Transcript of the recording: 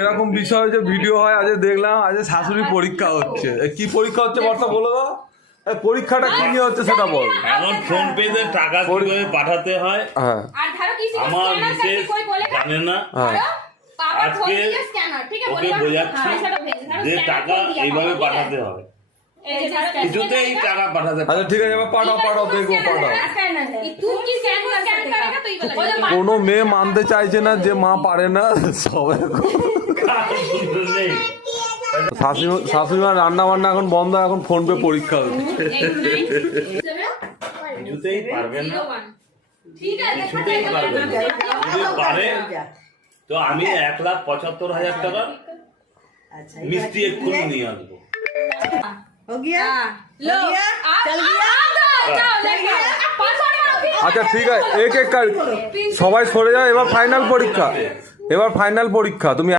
এরকম বিষয় যে ভিডিও হয়, আজ দেখলাম আজ শাশুড়ি পরীক্ষা হচ্ছে। কি পরীক্ষা হচ্ছে বর্ষা বলো দাও, পরীক্ষাটা কি নিয়ে হচ্ছে সেটা বল। এখন ফোন পেতে টাকা কিভাবে পাঠাতে হয় আমার বিশেষ জানে না। আজকে ওকে বোঝাচ্ছি যে টাকা এইভাবে পাঠাতে হয়, কিছুতেই টাকা পাঠাতে। আচ্ছা ঠিক আছে, এবার পাঠাও দেখবো পাঠাও। কোনো মেয়ে মানতে চাইছে না যে মা পারে না, সবাই শাশুড়িমা রান্না বান্না এখন বন্ধ, এখন ফোন পে পরীক্ষা হচ্ছে। কিছুতেই পারবে না, কিছুতেই পারবে না। যদি পারে তো আমি 1,75,000 টাকা মিষ্টি এক্ষুনি নিয়ে আসবো। আচ্ছা ঠিক আছে, এক সবাই সরে যাও। এবার ফাইনাল পরীক্ষা, তুমি